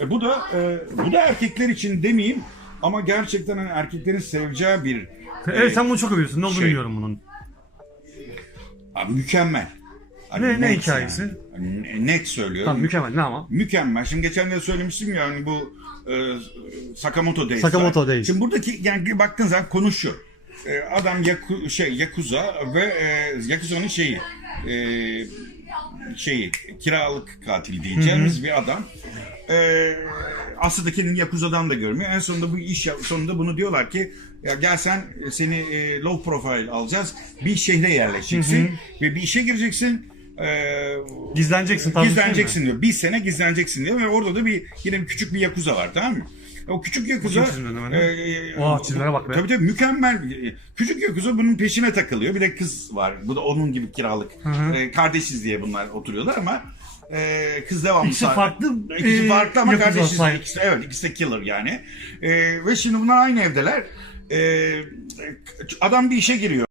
E, bu da e, bu da erkekler için demeyeyim ama gerçekten hani erkeklerin seveceği bir Evet sen bunu çok övüyorsun. Ne olduğunu şey- biliyorum bunun. abi mükemmel. Hani Ne- ne net hikayesi? yani. Hani net söylüyorum. Tamam mükemmel ne ama? Mükemmel. Şimdi geçen de söylemiştim ya hani bu e, Sakamoto Days. Sakamoto. Days. Şimdi buradaki yani baktığın zaman konu şu. E, adam yaku, şey Yakuza ve e, Yakuza'nın şeyi e, şeyi kiralık katil diyeceğimiz bir adam. E, aslında kendini Yakuza'dan da görmüyor. En sonunda bu iş sonunda bunu diyorlar ki ya gel sen seni e, low profile alacağız. Bir şehre yerleşeceksin ve bir işe gireceksin. E, Gizleneceksin tarzı gizleneceksin diyor. Bir sene gizleneceksin diyor ve orada da bir yine bir küçük bir yakuza var tamam mı? O küçük yakuza Bakayım çizimlerine e, Oha, çizimlere bak be. Tabii tabii mükemmel. Küçük yakuza bunun peşine takılıyor. Bir de kız var. Bu da onun gibi kiralık. hı. E, kardeşiz diye bunlar oturuyorlar ama e, kız devamlı İkisi farklı, İkisi farklı ama kardeşiz. İkisi, evet ikisi de killer yani. E, ve şimdi bunlar aynı evdeler. E, adam bir işe giriyor.